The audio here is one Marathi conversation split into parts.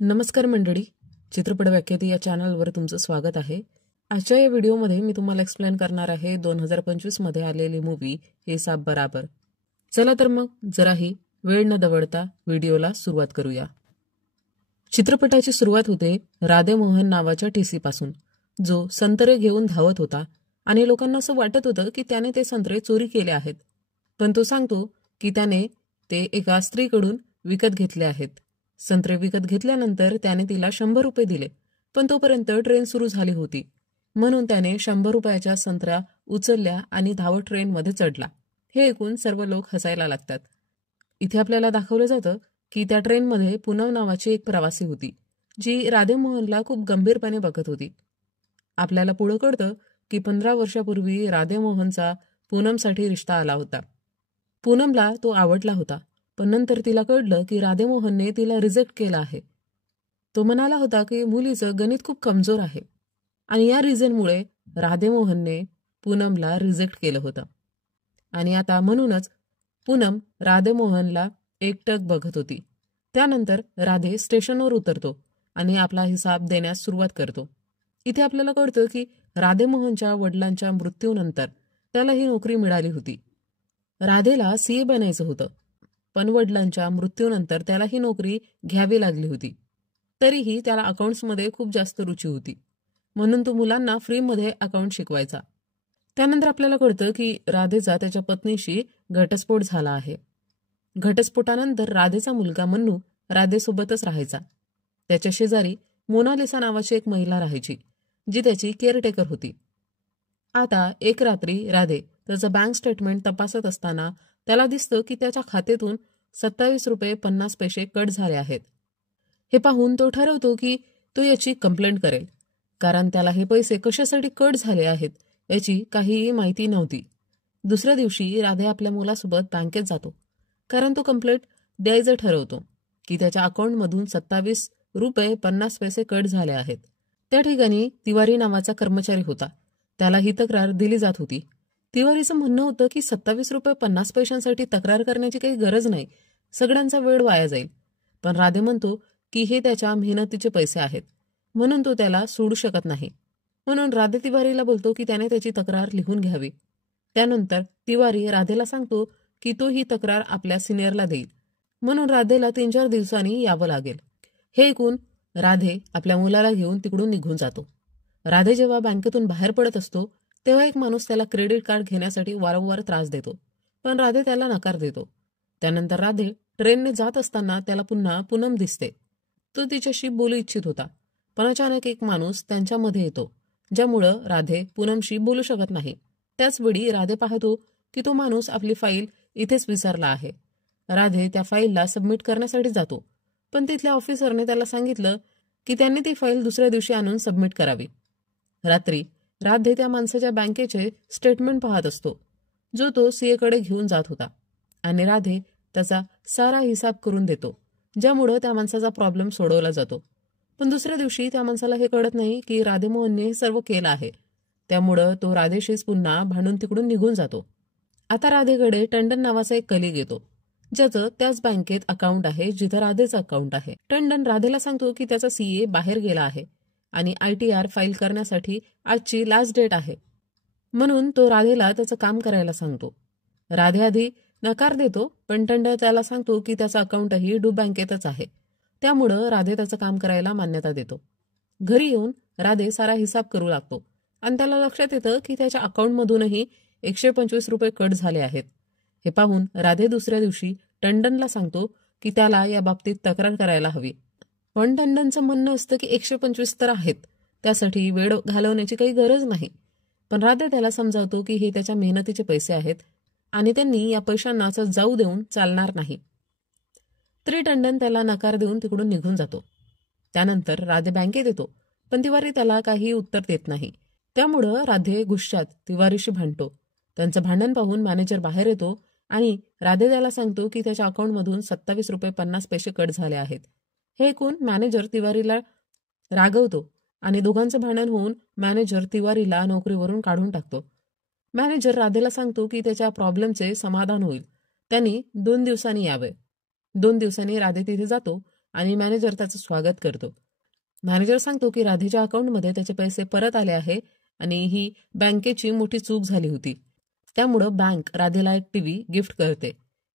नमस्कार मंडळी, चित्रपट व्याख्याती या चॅनलवर तुमचं स्वागत आहे. आजच्या या व्हिडिओमध्ये मी तुम्हाला एक्सप्लेन करणार आहे 2025 मध्ये आलेली मूवी हिसाब बराबर. चला तर मग जराही वेळ न दवडता व्हिडिओला सुरुवात करूया. चित्रपटाची सुरुवात होते राधे मोहन नावाच्या टीसी पासून, जो संत्रे घेऊन धावत होता आणि लोकांना असं वाटत होतं की त्याने ते संत्रे चोरी केले आहेत, पण तो सांगतो की त्याने ते एका स्त्रीकडून विकत घेतले आहेत. संत्रे विकत घेतल्यानंतर त्याने तिला 100 रुपये दिले, पण तोपर्यंत ट्रेन सुरू झाली होती, म्हणून त्याने 100 रुपयाच्या संत्र्या उचलल्या आणि धावत ट्रेनमध्ये चढला. हे ऐकून सर्व लोक हसायला लागतात. इथे आपल्याला दाखवलं जातं की त्या ट्रेनमध्ये पूनम नावाची एक प्रवासी होती, जी राधेमोहनला खूप गंभीरपणे बघत होती. आपल्याला पुढं कळतं की 15 वर्षापूर्वी राधेमोहनचा पूनमसाठी रिश्ता आला होता. पूनमला तो आवडला होता, पण नंतर तिला कळलं की राधेमोहनने तिला रिजेक्ट केला आहे. तो म्हणाला होता की मुलीचं गणित खूप कमजोर आहे आणि या रिझनमुळे राधेमोहनने पूनमला रिजेक्ट केलं होतं. आणि आता म्हणूनच पूनम राधेमोहनला एकटक बघत होती. त्यानंतर राधे स्टेशनवर उतरतो आणि आपला हिसाब देण्यास सुरुवात करतो. इथे आपल्याला कळतं की राधेमोहनच्या वडिलांच्या मृत्यूनंतर त्याला ही नोकरी मिळाली होती. राधेला सीए बनायचं होतं, पण वडिलांच्या मृत्यूनंतर त्याला ही नोकरी घ्यावी लागली होती. तरीही त्याला अकाउंट्समध्ये खूप जास्त रुची होती, म्हणून तो मुलांना फ्रीमध्ये अकाउंट शिकवायचा. त्यानंतर आपल्याला कळतं की राधेचा त्याच्या पत्नीशी घटस्फोट झाला आहे. घटस्फोटानंतर राधेचा मुलगा मन्नू राधेसोबतच राहायचा. त्याच्या शेजारी मोनालिसा नावाची एक महिला राहायची, जी त्याची केअरटेकर होती. आता एक रात्री राधे त्याचं बँक स्टेटमेंट तपासत असताना त्याला दिसतं की त्याच्या खात्यातून 27 रुपये 50 पैसे कट झाले आहेत. हे पाहून तो ठरवतो की तो याची कंप्लेंट करेल, कारण त्याला हे पैसे कशासाठी कट झाले आहेत याची काहीही माहिती नव्हती. दुसऱ्या दिवशी राधे आपल्या मुलासोबत बँकेत जातो, कारण तो कंप्लेंट द्यायचं ठरवतो की त्याच्या अकाउंटमधून 27 रुपये 50 पैसे कट झाले आहेत. त्या ठिकाणी तिवारी नावाचा कर्मचारी होता. त्याला ही तक्रार दिली जात होती. तिवारीचं म्हणणं होतं की 27 रुपये 50 पैशांसाठी तक्रार करण्याची काही गरज नाही, सगळ्यांचा वेळ वाया जाईल. पण राधे म्हणतो की हे त्याच्या मेहनतीचे पैसे आहेत, म्हणून तो त्याला सोडू शकत नाही. म्हणून राधे तिवारीला बोलतो की त्याने त्याची तक्रार लिहून घ्यावी. त्यानंतर तिवारी राधेला सांगतो की तो ही तक्रार आपल्या सिनियरला देईल, म्हणून राधेला 3-4 दिवसांनी यावं लागेल. हे ऐकून राधे आपल्या मुलाला घेऊन तिकडून निघून जातो. राधे जेव्हा बँकेतून बाहेर पडत असतो तेव्हा एक माणूस त्याला क्रेडिट कार्ड घेण्यासाठी वारंवार त्रास देतो, पण राधे त्याला नकार देतो. त्यानंतर राधे ट्रेनने जात असताना त्याला पुन्हा पूनम दिसते. तो तिच्याशी बोलू इच्छित होता, पण अचानक एक माणूस त्यांच्यामध्ये येतो, ज्यामुळं राधे पूनमशी बोलू शकत नाही. त्याचवेळी राधे पाहतो की तो माणूस आपली फाईल इथेच विसरला आहे. राधे त्या फाईलला सबमिट करण्यासाठी जातो, पण तिथल्या ऑफिसरने त्याला सांगितलं की त्यांनी ती फाईल दुसऱ्या दिवशी आणून सबमिट करावी. रात्री राधे त्या माणसाच्या बँकेचे स्टेटमेंट पाहत असतो, जो तो सीएकडे घेऊन जात होता, आणि राधे त्याचा सारा हिसाब करून देतो, ज्यामुळं त्या माणसाचा प्रॉब्लेम सोडवला जातो. पण दुसऱ्या दिवशी त्या माणसाला हे कळत नाही की राधेमोहनने हे सर्व केलं आहे. त्यामुळं तो राधेशीच पुन्हा भांडून तिकडून निघून जातो. आता राधेकडे टंडन नावाचा एक कलिग येतो, ज्याचं त्याच बँकेत अकाउंट आहे जिथं राधेचं अकाउंट आहे. टंडन राधेला सांगतो की त्याचा सीए बाहेर गेला आहे आणि ITR फाईल करण्यासाठी आजची लास्ट डेट आहे, म्हणून तो राधेला त्याचं काम करायला सांगतो. राधे आधी नकार देतो, पण टंडन त्याला सांगतो की त्याचं अकाउंटही डू बँकेतच आहे, त्यामुळं राधे त्याचं काम करायला मान्यता देतो. घरी येऊन राधे सारा हिसाब करू लागतो आणि त्याला लक्षात येतं की त्याच्या अकाउंटमधूनही 125 रुपये कट झाले आहेत. हे पाहून राधे दुसऱ्या दिवशी टंडनला सांगतो की त्याला या बाबतीत तक्रार करायला हवी. पण टंडनचं म्हणणं असतं की 125 तर आहेत, त्यासाठी वेळ घालवण्याची काही गरज नाही. पण राधे त्याला समजावतो की हे त्याच्या मेहनतीचे पैसे आहेत आणि त्यांनी या पैशांना असं जाऊ देऊन चालणार नाही. तरी टंडन त्याला नकार देऊन तिकडून निघून जातो. त्यानंतर राधे बँकेत येतो, पण तिवारी त्याला काही उत्तर देत नाही. त्यामुळं राधे गुस्सात तिवारीशी भांडतो. त्यांचं भांडण पाहून मॅनेजर बाहेर येतो आणि राधे त्याला सांगतो की त्याच्या अकाउंटमधून 27 रुपये 50 पैसे कट झाले आहेत. हे ऐकून मॅनेजर तिवारीला रागवतो आणि दोघांचं भांडण होऊन मॅनेजर तिवारीला नोकरीवरून काढून टाकतो. मॅनेजर राधेला सांगतो की त्याच्या प्रॉब्लेमचे समाधान होईल, त्यांनी 2 दिवसांनी यावे. 2 दिवसांनी राधे तिथे जातो आणि मॅनेजर त्याचं स्वागत करतो. मॅनेजर सांगतो की राधेच्या अकाउंटमध्ये त्याचे पैसे परत आले आहे आणि ही बँकेची मोठी चूक झाली होती. त्यामुळं बँक राधेला एक टीव्ही गिफ्ट करते.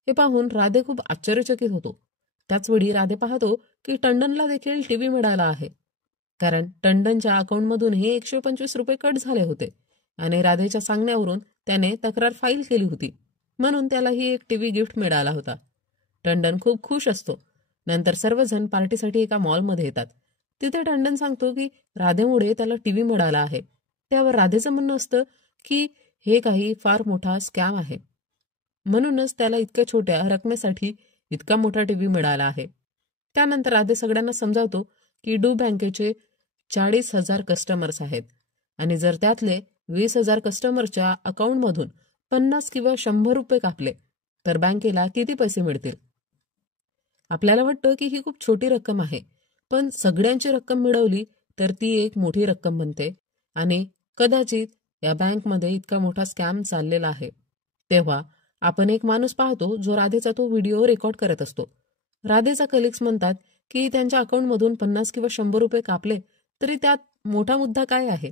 हे पाहून राधे खूप आश्चर्यचकित होतो. त्याचवेळी राधे पाहतो की टंडनला देखील टीव्ही मिळाला आहे. कारण टंडनच्या अकाउंटमधूनही 125 रुपये कट झाले होते आणि राधेच्या सांगण्यावरून त्याने तक्रार फाईल केली होती, म्हणून त्यालाही एक टीव्ही गिफ्ट मिळाला होता. टंडन खूप खुश असतो. नंतर सर्वजण पार्टीसाठी एका मॉलमध्ये येतात. तिथे टंडन सांगतो की राधेमुळे त्याला टीव्ही मिळाला आहे. त्यावर राधेचं म्हणणं असतं की हे काही फार मोठा स्कॅम आहे, म्हणूनच त्याला इतक्या छोट्या रकमेसाठी इतका मोठा टीव्ही मिळाला आहे. त्यानंतर राधे सगळ्यांना समजावतो की डू बँकेचे 40,000 कस्टमर्स आहेत आणि जर त्यातले 20,000 कस्टमरच्या अकाउंटमधून 50 किंवा 100 रुपये कापले तर बँकेला किती पैसे मिळतील. आपल्याला वाटतं की ही खूप छोटी रक्कम आहे, पण सगळ्यांची रक्कम मिळवली तर ती एक मोठी रक्कम बनते आणि कदाचित या बँकमध्ये इतका मोठा स्कॅम चाललेला आहे. तेव्हा आपण एक माणूस पाहतो जो राधेचा तो व्हिडिओ रेकॉर्ड करत असतो. राधेचा कलिग्स म्हणतात की त्यांच्या अकाउंटमधून 50 किंवा 100 रुपये कापले तरी त्यात मोठा मुद्दा काय आहे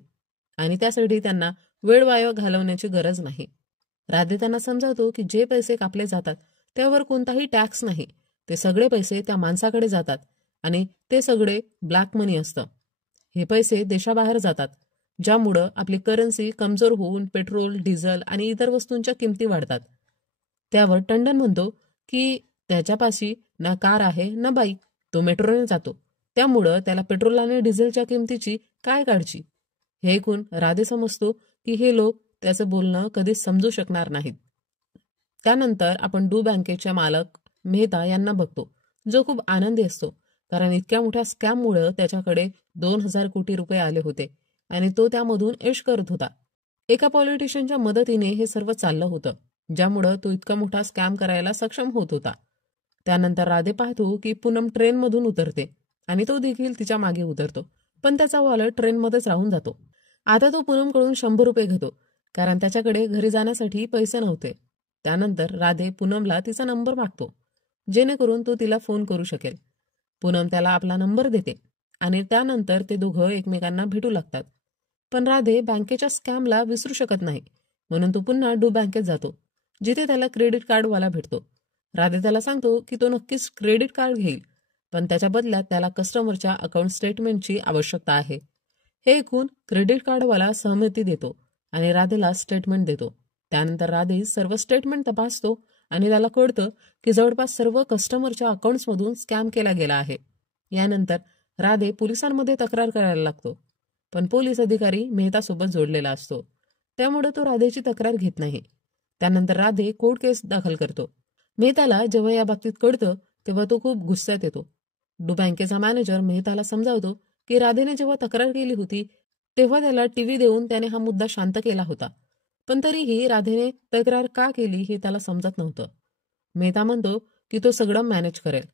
आणि त्यासाठी त्यांना वेळ वाया घालवण्याची गरज नाही. राधे त्यांना समजावतो की जे पैसे कापले जातात त्यावर कोणताही टॅक्स नाही. ते सगळे पैसे त्या माणसाकडे जातात आणि ते सगळे ब्लॅक मनी असतं. हे पैसे देशाबाहेर जातात, ज्यामुळं आपली करन्सी कमजोर होऊन पेट्रोल, डिझेल आणि इतर वस्तूंच्या किमती वाढतात. त्यावर टंडन म्हणतो की त्याच्यापाशी ना कार आहे ना बाईक, तो मेट्रोने जातो, त्यामुळं त्याला पेट्रोल आणि डिझेलच्या किमतीची काय काळजी. हे ऐकून राधे समजतो की हे लोक त्याचं बोलणं कधीच समजू शकणार नाहीत. त्यानंतर आपण डू बँकेच्या मालक मेहता यांना बघतो, जो खूप आनंदी असतो कारण इतक्या मोठ्या स्कॅममुळे त्याच्याकडे 2,000 कोटी रुपये आले होते आणि तो त्यामधून ऐश करत होता. एका पॉलिटिशियनच्या मदतीने हे सर्व चाललं होतं, ज्यामुळं तो इतका मोठा स्कॅम करायला सक्षम होत होता. त्यानंतर राधे पाहतो की पूनम ट्रेनमधून उतरते आणि तो देखील तिच्या मागे उतरतो, पण त्याचा वॉलेट ट्रेनमध्येच राहून जातो. आता तो पूनमकडून 100 रुपये घेतो कारण त्याच्याकडे घरी जाण्यासाठी पैसे नव्हते. त्यानंतर राधे पूनमला तिचा नंबर मागतो, जेणेकरून तो तिला फोन करू शकेल. पूनम त्याला आपला नंबर देते आणि त्यानंतर ते दोघं एकमेकांना भेटू लागतात. पण राधे बँकेच्या स्कॅमला विसरू शकत नाही, म्हणून तो पुन्हा डू बँकेत जातो, जिथे त्याला क्रेडिट कार्डवाला भेटतो. राधे त्याला सांगतो की तो नक्कीच क्रेडिट कार्ड घेईल, पण त्याच्या बदल्यात त्याला कस्टमरच्या अकाउंट स्टेटमेंटची आवश्यकता आहे. हे ऐकून क्रेडिट कार्डवाला सहमती देतो आणि राधेला स्टेटमेंट देतो. त्यानंतर राधे सर्व स्टेटमेंट तपासतो आणि त्याला कळतं की जवळपास सर्व कस्टमरच्या अकाउंट्समधून स्कॅम केला गेला आहे. यानंतर राधे पोलिसांमध्ये तक्रार करायला लागतो, पण पोलीस अधिकारी मेहतासोबत जोडलेला असतो, त्यामुळे तो राधेची तक्रार घेत नाही. त्यानंतर राधे कोर्ट केस दाखल करतो. मेहताला जेव्हा या बाबतीत कळतं तेव्हा तो खूप गुस्स्यात येतो. डू बँकेचा मॅनेजर मेहताला समजावतो की राधेने जेव्हा तक्रार केली होती तेव्हा त्याला टीव्ही देऊन त्याने हा मुद्दा शांत केला होता, पण तरीही राधेने तक्रार का केली हे त्याला समजत नव्हतं. मेहता म्हणतो की तो सगळं मॅनेज करेल.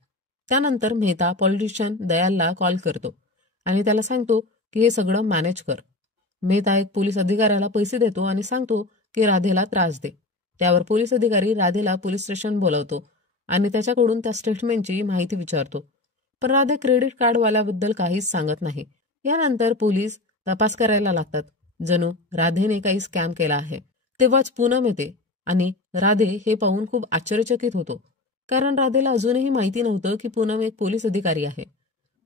त्यानंतर मेहता पॉलिटिशियन दयालला कॉल करतो आणि त्याला सांगतो की हे सगळं मॅनेज कर. मेहता एक पोलीस अधिकाऱ्याला पैसे देतो आणि सांगतो की राधेला त्रास दे. त्यावर पोलीस अधिकारी राधेला पोलीस स्टेशन बोलवतो आणि त्याच्याकडून त्या स्टेटमेंटची माहिती विचारतो, पण राधे क्रेडिट कार्डवाल्याबद्दल काहीच सांगत नाही. यानंतर पोलीस तपास करायला लागतात, जणू राधेने काही स्कॅम केला आहे. तेव्हाच पूनम येते आणि राधे हे पाहून खूप आश्चर्यचकित होतो, कारण राधेला अजूनही माहिती नव्हतं की पूनम एक पोलीस अधिकारी आहे.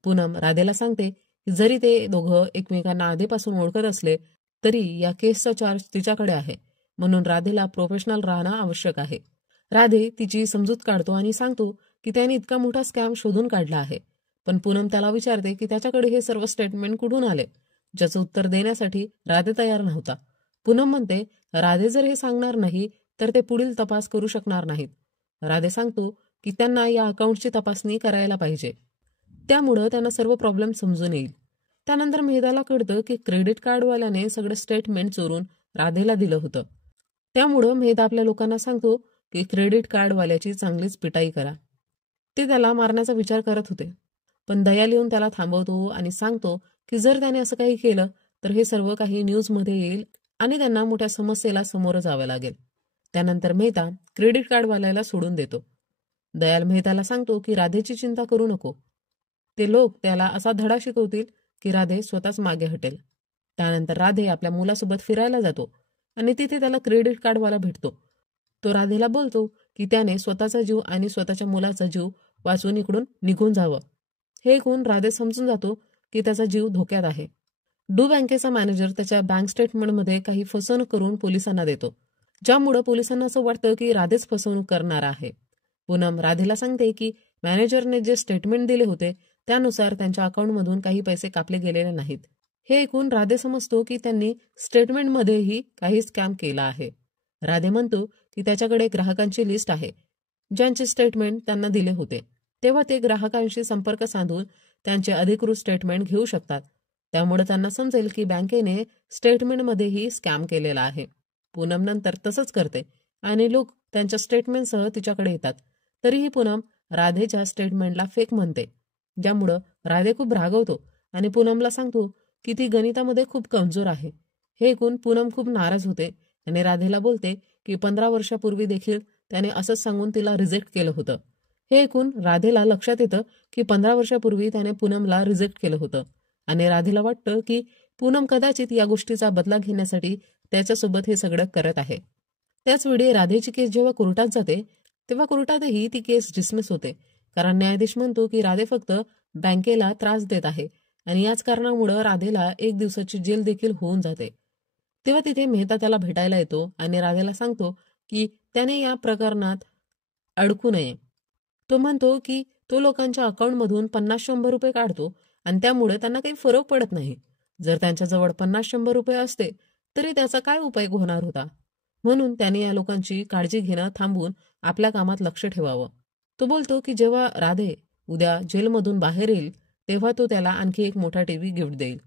पूनम राधेला सांगते की जरी ते दोघं एकमेकांना आधीपासून ओळखत असले तरी या केसचा चार्ज तिच्याकडे आहे, म्हणून राधेला प्रोफेशनल राहणं आवश्यक आहे. राधे तिची समजूत काढतो आणि सांगतो की त्याने इतका मोठा स्कॅम शोधून काढला आहे, पण पूनम त्याला विचारते की त्याच्याकडे हे सर्व स्टेटमेंट कुठून आले, ज्याचं उत्तर देण्यासाठी राधे तयार नव्हता. पूनम म्हणते राधे जर हे सांगणार नाही तर ते पुढील तपास करू शकणार नाहीत. राधे सांगतो की त्यांना या अकाउंटची तपासणी करायला पाहिजे, त्यामुळं त्यांना सर्व प्रॉब्लेम समजून येईल. त्यानंतर मेहताला कळतं की क्रेडिट कार्डवाल्याने सगळं स्टेटमेंट चोरून राधेला दिलं होतं. त्यामुळं मेहता आपल्या लोकांना सांगतो की क्रेडिट कार्डवाल्याची चांगलीच पिटाई करा. ते त्याला मारण्याचा विचार करत होते, पण दयाल येऊन त्याला थांबवतो आणि सांगतो की जर त्याने असं काही केलं तर हे सर्व काही न्यूजमध्ये येईल आणि त्यांना मोठ्या समस्येला समोर जावं लागेल. त्यानंतर मेहता क्रेडिट कार्डवाल्याला सोडून देतो. दयाल मेहताला सांगतो की राधेची चिंता करू नको, ते लोक त्याला असा धडा शिकवतील की राधे स्वतःच मागे हटेल. त्यानंतर राधे आपल्या मुलासोबत फिरायला जातो आणि तिथे त्याला क्रेडिट कार्डवाला भेटतो. तो राधेला बोलतो की त्याने स्वतःचा जीव आणि स्वतःच्या मुलाचा जीव वाचून इकडून निघून जावं. हे ऐकून राधे समजून जातो की त्याचा जीव धोक्यात आहे. डू बँकेचा मॅनेजर त्याच्या बँक स्टेटमेंटमध्ये काही फसवणूक करून पोलिसांना देतो, ज्यामुळे पोलिसांना असं वाटतं की राधेच फसवणूक करणार आहे. पूनम राधेला सांगते की मॅनेजरने जे स्टेटमेंट दिले होते त्यानुसार त्यांच्या अकाउंटमधून काही पैसे कापले गेलेले नाहीत. हे ऐकून राधे समजतो की त्यांनी स्टेटमेंटमध्येही काही स्कॅम केला आहे. राधे म्हणतो की त्याच्याकडे ग्राहकांची लिस्ट आहे ज्यांचे स्टेटमेंट त्यांना दिले होते, तेव्हा ते ग्राहकांशी संपर्क साधून त्यांचे अधिकृत स्टेटमेंट घेऊ शकतात. त्यामुळे त्यांना समजेल की बँकेने स्टेटमेंटमध्येही स्कॅम केलेला आहे. पूनम नंतर तसंच करते आणि लोक त्यांच्या स्टेटमेंटसह तिच्याकडे येतात. तरीही पूनम राधेच्या स्टेटमेंटला फेक म्हणते, ज्यामुळं राधे खूप रागवतो आणि पूनमला सांगतो की ती गणितामध्ये खूप कमजोर आहे. हे ऐकून पूनम खूप नाराज होते आणि राधेला बोलते की 15 वर्षापूर्वी देखील त्याने असंच सांगून तिला रिजेक्ट केलं होतं. हे ऐकून राधेला लक्षात येतं की 15 वर्षापूर्वी त्याने पूनमला रिजेक्ट केलं होतं आणि राधेला वाटतं की पूनम कदाचित या गोष्टीचा बदला घेण्यासाठी त्याच्यासोबत हे सगळं करत आहे. त्याच वेळी राधेची केस जेव्हा कोर्टात जाते तेव्हा कोर्टातही ती केस डिसमिस होते, कारण न्यायाधीश म्हणतो की राधे फक्त बँकेला त्रास देत आहे आणि याच कारणामुळे राधेला 1 दिवसाची जेल देखील होऊन जाते. तेव्हा तिथे मेहता त्याला भेटायला येतो आणि राधेला सांगतो की त्याने या प्रकरणात अडकू नये. तो म्हणतो की तो लोकांच्या अकाउंटमधून 50-100 रुपये काढतो आणि त्यामुळे त्यांना काही फरक पडत नाही. जर त्यांच्याजवळ 50-100 रुपये असते तरी त्याचा काय उपयोग होणार होता. म्हणून त्याने या लोकांची काळजी घेणं थांबवून आपल्या कामात लक्ष ठेवावं. तो बोलतो की जेव्हा राधे उद्या जेलमधून बाहेर येईल तेव्हा तो त्याला आणखी एक मोठा टीव्ही गिफ्ट देईल.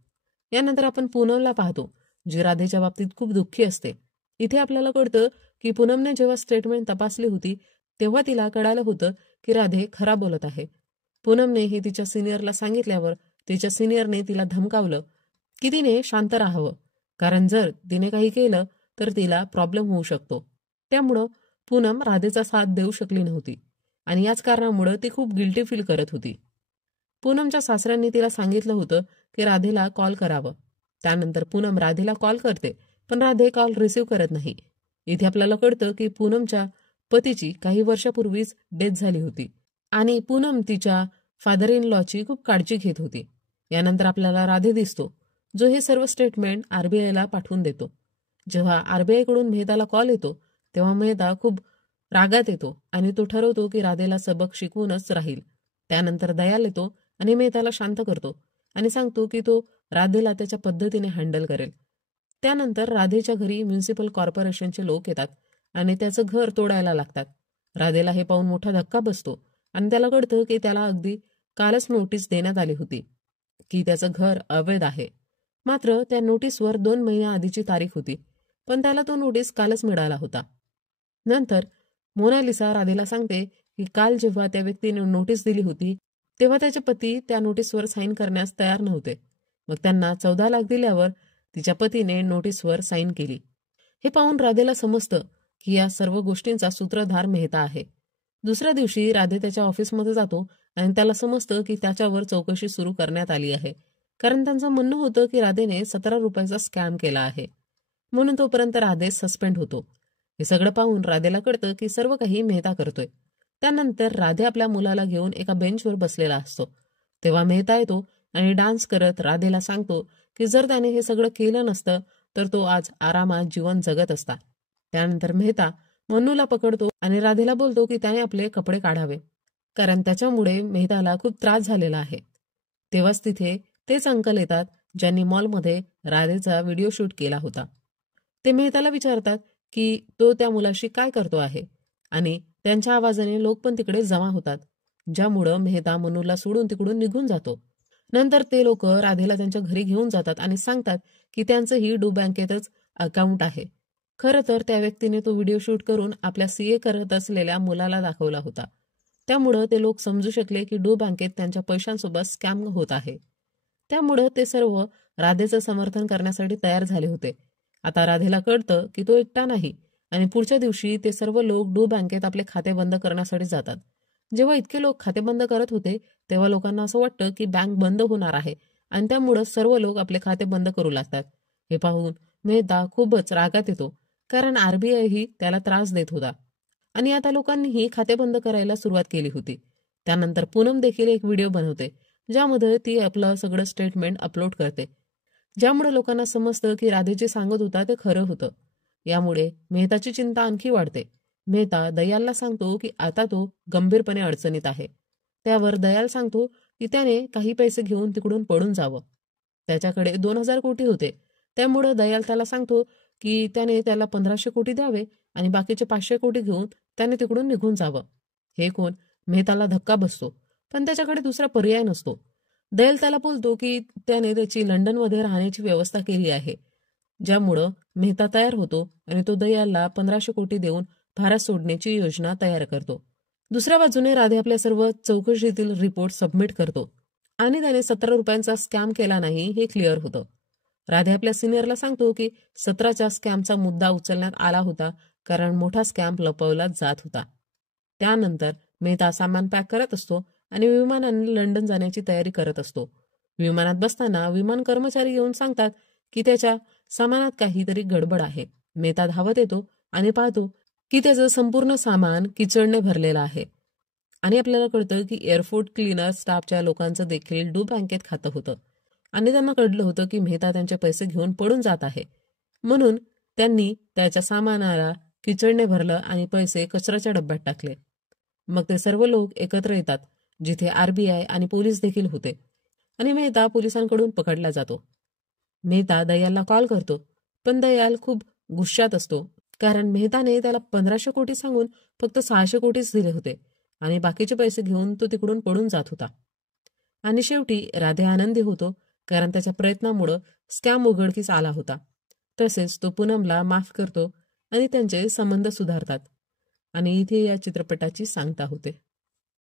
यानंतर आपण पूनमला पाहतो, जी राधेच्या बाबतीत खूप दुःखी असते. इथे आपल्याला कळतं की पूनमने जेव्हा स्टेटमेंट तपासली होती तेव्हा तिला कळालं होतं की राधे खरा बोलत आहे. पूनमने हे तिच्या सिनियरला सांगितल्यावर तिच्या सिनियरने तिला धमकावलं की तिने शांत राहावं, कारण जर तिने काही केलं तर तिला प्रॉब्लेम होऊ शकतो. त्यामुळं पूनम राधेचा साथ देऊ शकली नव्हती आणि याच कारणामुळे ती खूप गिल्टी फील करत होती. पूनमच्या सासऱ्यांनी तिला सांगितलं होतं की राधेला कॉल करावं. त्यानंतर पूनम राधेला कॉल करते, पण राधे कॉल रिसीव्ह करत नाही. इथे आपल्याला कळतं की पूनमच्या पतीची काही वर्षापूर्वीच डेथ झाली होती आणि पूनम तिच्या फादर इन लॉची खूप काळजी घेत होती. यानंतर आपल्याला राधे दिसतो, जो हे सर्व स्टेटमेंट आरबीआयला पाठवून देतो. जेव्हा आरबीआयकडून मेहताला कॉल येतो तेव्हा मेहता खूप रागात येतो आणि तो ठरवतो की राधेला सबक शिकवूनच राहील. त्यानंतर दयाल येतो आणि मेहताला शांत करतो आणि सांगतो की तो राधेला त्याच्या पद्धतीने हँडल करेल. त्यानंतर राधेच्या घरी म्युनिसिपल कॉर्पोरेशनचे लोक येतात आणि त्याचं घर तोडायला लागतात. राधेला हे पाहून मोठा धक्का बसतो आणि त्याला कळतं की त्याला अगदी कालच नोटीस देण्यात आली होती की त्याचं घर अवैध आहे. मात्र त्या नोटीसवर 2 महिन्याआधीची तारीख होती, पण त्याला तो नोटीस कालच मिळाला होता. नंतर मोनालिसा राधेला सांगते की काल जेव्हा त्या व्यक्तीने नोटीस दिली होती तेव्हा त्याचे पती त्या नोटीसवर साईन करण्यास तयार नव्हते. मग त्यांना 14 लाख दिल्यावर तिच्या पतीने नोटीसवर साईन केली. हे पाहून राधेला समजतं की या सर्व गोष्टींचा सूत्रधार मेहता आहे. दुसऱ्या दिवशी राधे त्याच्या ऑफिसमध्ये जातो आणि त्याला समजतं की त्याच्यावर चौकशी सुरू करण्यात आली आहे, कारण त्यांचं म्हणणं होतं की राधेने 17 रुपयाचा स्कॅम केला आहे. म्हणून तोपर्यंत राधे सस्पेंड होतो. हे सगळं पाहून राधेला कळतं की सर्व काही मेहता करतोय. त्यानंतर राधे आपल्या मुलाला घेऊन एका बेंचवर बसलेला असतो. तेव्हा मेहता येतो आणि डान्स करत राधेला सांगतो की जर त्याने हे सगळं केलं नसतं तर तो आज आरामात जीवन जगत असता. त्यानंतर मेहता मन्नूला पकडतो आणि राधेला बोलतो की त्याने आपले कपडे काढावे, कारण त्याच्यामुळे मेहताला खूप त्रास झालेला आहे. तेव्हाच तिथे तेच अंकल येतात ज्यांनी मॉलमध्ये राधेचा व्हिडिओ शूट केला होता. ते मेहताला विचारतात की तो त्या मुलाशी काय करतो आहे आणि त्यांच्या आवाजाने लोक पण तिकडे जमा होतात, ज्यामुळं मेहता मन्नूला सोडून तिकडून निघून जातो. नंतर ते लोक राधेला त्यांच्या घरी घेऊन जातात आणि सांगतात की त्यांचंही डू बँकेतच अकाउंट आहे. खरं तर त्या व्यक्तीने तो व्हिडिओ शूट करून आपल्या सीए करत असलेल्या मुलाला दाखवला होता. त्यामुळं ते लोक समजू शकले की डू बँकेत त्यांच्या पैशांसोबत स्कॅम होत आहे. त्यामुळं ते सर्व राधेचं समर्थन करण्यासाठी तयार झाले होते. आता राधेला कळतं की तो एकटा नाही आणि पुढच्या दिवशी ते सर्व लोक डू बँकेत आपले खाते बंद करण्यासाठी जातात. जेव्हा इतके लोक खाते बंद करत होते तेव्हा लोकांना असं वाटतं की बँक बंद होणार आहे आणि त्यामुळं सर्व लोक आपले खाते बंद करू लागतात. हे पाहून मेहता खूपच रागात येतो, कारण आरबीआय ही त्याला त्रास देत होता आणि आता लोकांनीही खाते बंद करायला सुरुवात केली होती. त्यानंतर पूनम देखील एक व्हिडिओ बनवते, ज्यामध्ये ती आपलं सगळं स्टेटमेंट अपलोड करते, ज्यामुळे लोकांना समजतं की राधे जे सांगत होता ते खरं होतं. यामुळे मेहताची चिंता आणखी वाढते. मेहता दयालला सांगतो की आता तो गंभीरपणे अडचणीत आहे. त्यावर दयाल सांगतो की त्याने काही पैसे घेऊन तिकडून पळून जावं. त्याच्याकडे 2,000 कोटी होते. त्यामुळं दयाल त्याला सांगतो की त्याने त्याला 1,500 कोटी द्यावे आणि बाकीचे 500 कोटी घेऊन त्याने तिकडून निघून जावं. हे कोण मेहताला धक्का बसतो, पण त्याच्याकडे दुसरा पर्याय नसतो. दयाल त्याला बोलतो की त्याने त्याची लंडनमध्ये राहण्याची व्यवस्था केली आहे, ज्यामुळं मेहता तयार होतो आणि तो दयालला 1,500 कोटी देऊन भारत सोडण्याची योजना तयार करतो. दुसऱ्या बाजूने राधे आपल्या सर्व चौकशीतील रिपोर्ट सबमिट करतो आणि त्याने 17 रुपयांचा स्कॅम केला नाही हे क्लिअर होतं. राधे आपल्या सिनियरला सांगतो की 17च्या स्कॅमचा मुद्दा उचलण्यात आला होता, कारण मोठा स्कॅम लपवला जात होता. त्यानंतर मेहता सामान पॅक करत असतो आणि विमानाने लंडन जाण्याची तयारी करत असतो. विमानात बसताना विमान कर्मचारी येऊन सांगतात की त्याच्या सामानात काहीतरी गडबड आहे. मेहता धावत येतो आणि पाहतो की त्याचं संपूर्ण सामान किचडने भरलेलं आहे आणि आपल्याला कळतं की एअरपोर्ट क्लीनर स्टाफच्या लोकांचं देखील डू बँकेत खातं होतं आणि त्यांना कळलं होतं की मेहता त्यांचे पैसे घेऊन पळून जात आहे. म्हणून त्यांनी त्याच्या सामानाला किचडने भरलं आणि पैसे कचऱ्याच्या डब्यात टाकले. मग ते सर्व लोक एकत्र येतात, जिथे आरबीआय आणि पोलीस देखील होते आणि मेहता पोलिसांकडून पकडला जातो. मेहता दयालला कॉल करतो, पण दयाल खूप गुस्सात असतो, कारण मेहताने त्याला 1,500 कोटी सांगून फक्त 600 कोटीच दिले होते आणि बाकीचे पैसे घेऊन तो तिकडून पळून जात होता. आणि शेवटी राधे आनंदी होतो, कारण त्याच्या प्रयत्नामुळं स्कॅम उघडकीस आला होता. तसेच तो पूनमला माफ करतो आणि त्यांचे संबंध सुधारतात. आणि इथे या चित्रपटाची सांगता होते.